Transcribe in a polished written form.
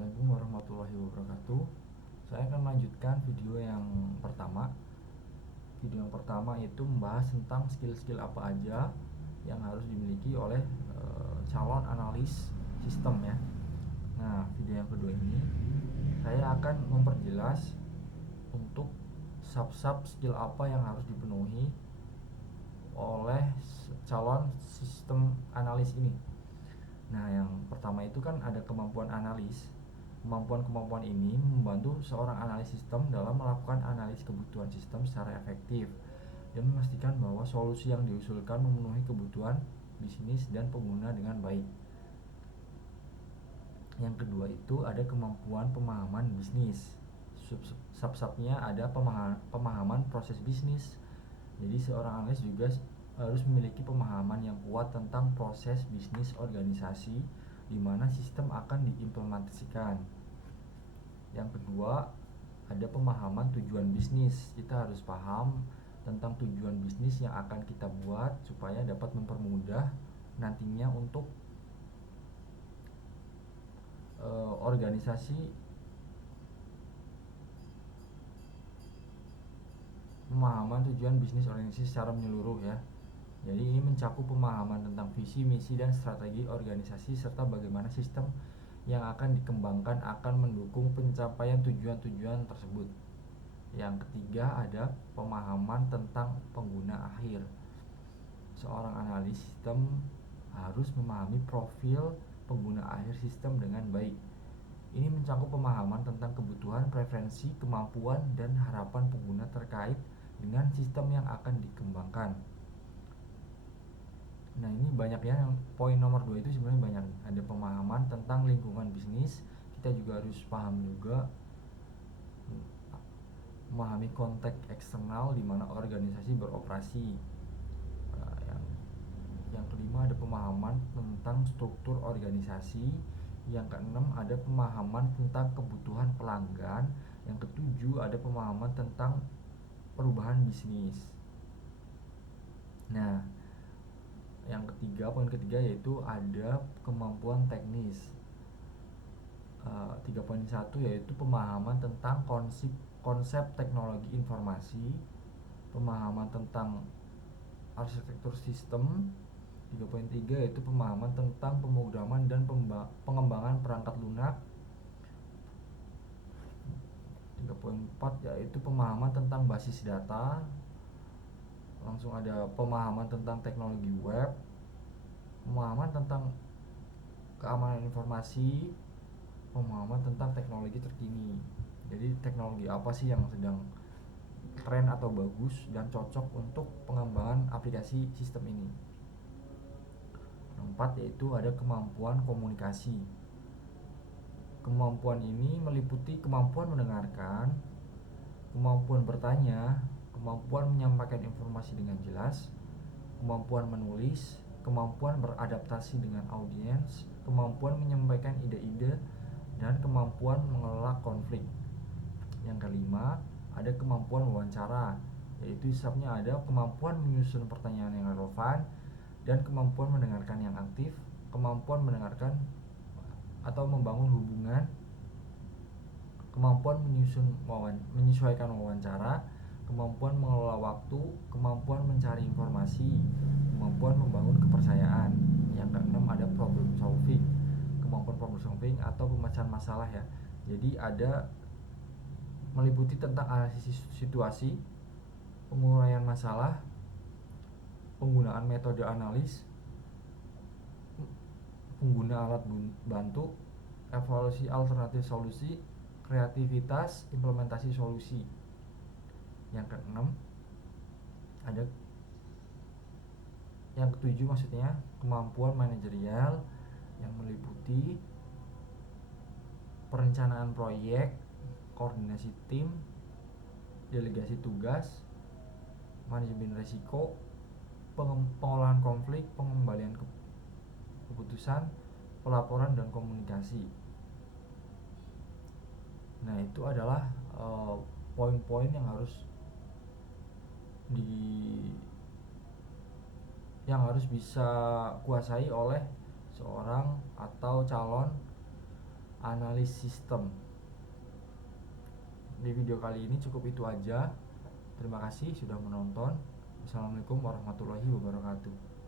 Assalamualaikum warahmatullahi wabarakatuh. Saya akan melanjutkan video yang pertama. Video yang pertama itu membahas tentang skill-skill apa aja yang harus dimiliki oleh calon analis sistem ya. Nah, video yang kedua ini saya akan memperjelas untuk sub-sub skill apa yang harus dipenuhi oleh calon sistem analis ini. Nah, yang pertama itu kan ada kemampuan analis. Kemampuan-kemampuan ini membantu seorang analis sistem dalam melakukan analis kebutuhan sistem secara efektif dan memastikan bahwa solusi yang diusulkan memenuhi kebutuhan bisnis dan pengguna dengan baik. Yang kedua itu ada kemampuan pemahaman bisnis. Sub-subnya ada pemahaman proses bisnis. Jadi seorang analis juga harus memiliki pemahaman yang kuat tentang proses bisnis organisasi di mana sistem akan diimplementasikan. Yang kedua, ada pemahaman tujuan bisnis. Kita harus paham tentang tujuan bisnis yang akan kita buat supaya dapat mempermudah nantinya untuk organisasi pemahaman tujuan bisnis organisasi secara menyeluruh ya. Jadi ini mencakup pemahaman tentang visi, misi, dan strategi organisasi serta bagaimana sistem yang akan dikembangkan akan mendukung pencapaian tujuan-tujuan tersebut. Yang ketiga ada pemahaman tentang pengguna akhir. Seorang analis sistem harus memahami profil pengguna akhir sistem dengan baik. Ini mencakup pemahaman tentang kebutuhan, preferensi, kemampuan, dan harapan pengguna terkait dengan sistem yang akan dikembangkan. Nah, ini banyak ya, yang poin nomor 2 itu sebenarnya banyak. Ada pemahaman tentang lingkungan bisnis. Kita juga harus paham juga memahami konteks eksternal di mana organisasi beroperasi. Yang kelima ada pemahaman tentang struktur organisasi. Yang keenam ada pemahaman tentang kebutuhan pelanggan. Yang ketujuh ada pemahaman tentang perubahan bisnis. Nah, yang ketiga, poin ketiga yaitu ada kemampuan teknis. 3.1 yaitu pemahaman tentang konsep teknologi informasi, pemahaman tentang arsitektur sistem. 3.3 yaitu pemahaman tentang pemrograman dan pengembangan perangkat lunak. 3.4 yaitu pemahaman tentang basis data. Langsung ada pemahaman tentang teknologi web, pemahaman tentang keamanan informasi, pemahaman tentang teknologi terkini. Jadi teknologi apa sih yang sedang tren atau bagus dan cocok untuk pengembangan aplikasi sistem ini. Yang 4 yaitu ada kemampuan komunikasi. Kemampuan ini meliputi kemampuan mendengarkan, kemampuan bertanya, kemampuan menyampaikan informasi dengan jelas, kemampuan menulis, kemampuan beradaptasi dengan audiens, kemampuan menyampaikan ide-ide, dan kemampuan mengelola konflik. Yang kelima, ada kemampuan wawancara, yaitu sisanya ada kemampuan menyusun pertanyaan yang relevan dan kemampuan mendengarkan yang aktif, kemampuan mendengarkan atau membangun hubungan, kemampuan menyesuaikan wawancara, kemampuan mengelola waktu, kemampuan mencari informasi, kemampuan membangun kepercayaan. Yang keenam ada problem solving, kemampuan problem solving atau pemecahan masalah ya. Jadi ada meliputi tentang analisis situasi, penguraian masalah, penggunaan metode analis, pengguna alat bantu, evaluasi alternatif solusi, kreativitas, implementasi solusi. Yang keenam ada yang ketujuh maksudnya kemampuan manajerial yang meliputi perencanaan proyek, koordinasi tim, delegasi tugas, manajemen risiko, pengolahan konflik, pengembalian keputusan, pelaporan, dan komunikasi. Nah, itu adalah poin-poin yang harus bisa kuasai oleh seorang atau calon analis sistem. Di video kali ini cukup itu aja. Terima kasih sudah menonton. Assalamualaikum warahmatullahi wabarakatuh.